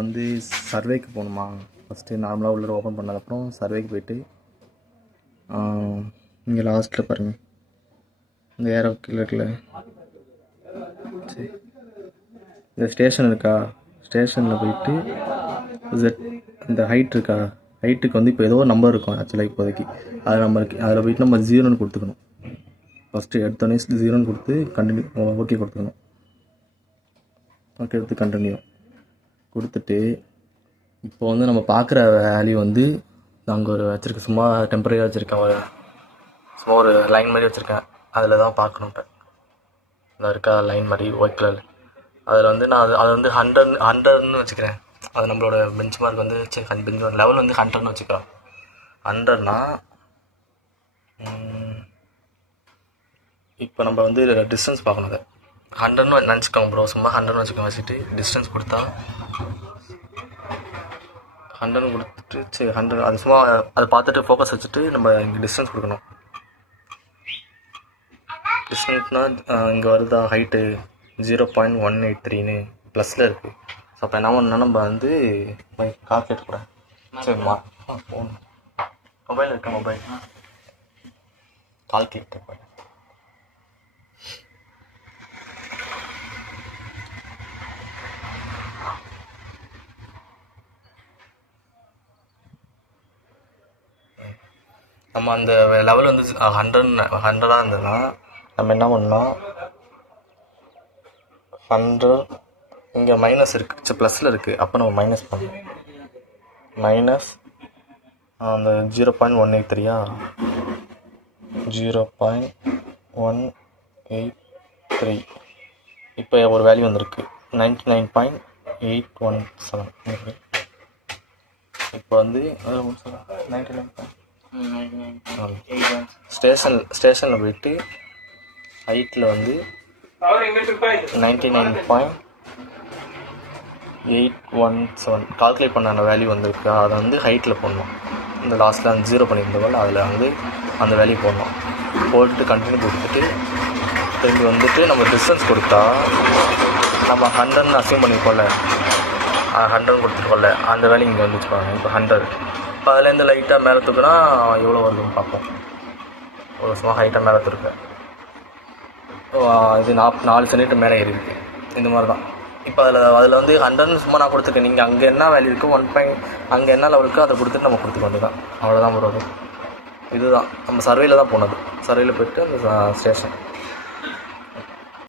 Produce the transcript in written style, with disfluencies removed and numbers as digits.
வந்து சர்வேக்கு போகணுமா? ஃபஸ்ட்டு நார்மலாக உள்ள ஓப்பன் பண்ணதுக்கப்புறம் சர்வேக்கு போய்ட்டு இங்கே லாஸ்ட்டில் பாருங்கள், இந்த ஏரோ கீழே இருக்குல்ல, சரி இந்த ஸ்டேஷன் இருக்கா, ஸ்டேஷனில் போயிட்டு இந்த ஹைட் இருக்கா, ஹைட்டுக்கு வந்து இப்போ ஏதோ ஒரு நம்பர் இருக்கும் ஆக்சுவலாக இப்போதைக்கு. அது நம்பருக்கு அதில் போய்ட்டு நம்ம 0ன்னு கொடுத்துக்கணும். ஃபஸ்ட்டு எடுத்தோடனே 0ன்னு கொடுத்து கண்டினியூ ஓகே கொடுத்துக்கணும். ஓகே எடுத்து கண்டினியூ கொடுத்துட்டு, இப்போ வந்து நம்ம பார்க்குற வேல்யூ வந்து அங்கே ஒரு வச்சுருக்கேன், சும்மா டெம்பரரியாக வச்சுருக்கேன், சும்மா ஒரு லைன் மாதிரி வச்சுருக்கேன், அதில் தான் பார்க்கணும். இப்போ இந்த இருக்கா லைன் மாதிரி ஒயிட் கலர், அதில் வந்து நான் அதை வந்து 100ன்னு வச்சுக்கிறேன். அது நம்மளோட பெஞ்ச் மார்க் வந்து பெஞ்ச் மார்க் லெவல் வந்து 100ன்னு வச்சுக்கிறோம். 100னா இப்போ நம்ம வந்து டிஸ்டன்ஸ் பார்க்கணும். அதை 100ன்னு நினச்சிக்கோங்க ப்ரோ, சும்மா 100ன்னு வச்சுக்கோங்க. வச்சுட்டு டிஸ்டன்ஸ் கொடுத்தா 100ன்னு கொடுத்துட்டு சரி 100 அது சும்மா அதை பார்த்துட்டு ஃபோக்கஸ் வச்சுட்டு நம்ம இங்கே டிஸ்டன்ஸ் கொடுக்கணும். டிஸ்டன்ஸ்னால் இங்கே வருதா ஹைட்டு 0.183ன்னு ப்ளஸில் இருக்குது. ஸோ அப்போ என்ன பண்ணால் நம்ம வந்து கால்குலேட் கூட சரிம்மா ஃபோன் மொபைல் இருக்க மொபைல் கால்குலேட்டர் பண்ண நம்ம அந்த லெவல் வந்து 100ஆக இருந்ததுன்னா நம்ம என்ன பண்ணோம், 100 இங்கே மைனஸ் இருக்குது, ப்ளஸில் இருக்குது, அப்போ நம்ம மைனஸ் பண்ணணும். மைனஸ் அந்த 0.183 0.183 இப்போ ஒரு வேல்யூ வந்திருக்கு 99.817. இப்போ வந்து 99 ஸ்டேஷனில் போயிட்டு ஹைட்டில் வந்து 99.817 கால்குலேட் பண்ண அந்த வேல்யூ வந்திருக்கு. அதை வந்து ஹைட்டில் போடணும். இந்த லாஸ்ட்டில் அந்த 0 பண்ணியிருந்தவங்க அதில் வந்து அந்த வேல்யூ போடணும். போட்டுட்டு கண்டினியூ கொடுத்துட்டு திரும்பி வந்துட்டு நம்ம டிஸ்டன்ஸ் கொடுத்தா நம்ம 100ன்னு அசியூம் பண்ணியிருக்கோம்ல, 100 கொடுத்துருக்கோம்ல, அந்த வேல்யூ இங்கே வந்து வச்சுக்கோங்க. இப்போ 100 இப்போ அதுலேருந்து லைட்டாக மேலே தூக்குனா எவ்வளோ வருதுன்னு பார்ப்போம். ஒரு சும்மா ஹைட்டாக மேலே தூருக்கேன், இது 4 சென்டிமீட்டர் மேலே ஏறி இருக்குது. இந்த மாதிரி தான். இப்போ அதில் வந்து 100ன்னு சும்மா நான் கொடுத்துருக்கேன். நீங்கள் அங்கே என்ன வேல்யூ இருக்கோ அங்கே என்ன லெவலுக்கோ அதை கொடுத்துட்டு நம்ம கொடுத்துக்க வேண்டியதான். அவ்வளோதான் வரும். இதுதான் நம்ம சர்வேயில் தான் போனது. சர்வேயில் போய்ட்டு அந்த ஸ்டேஷன்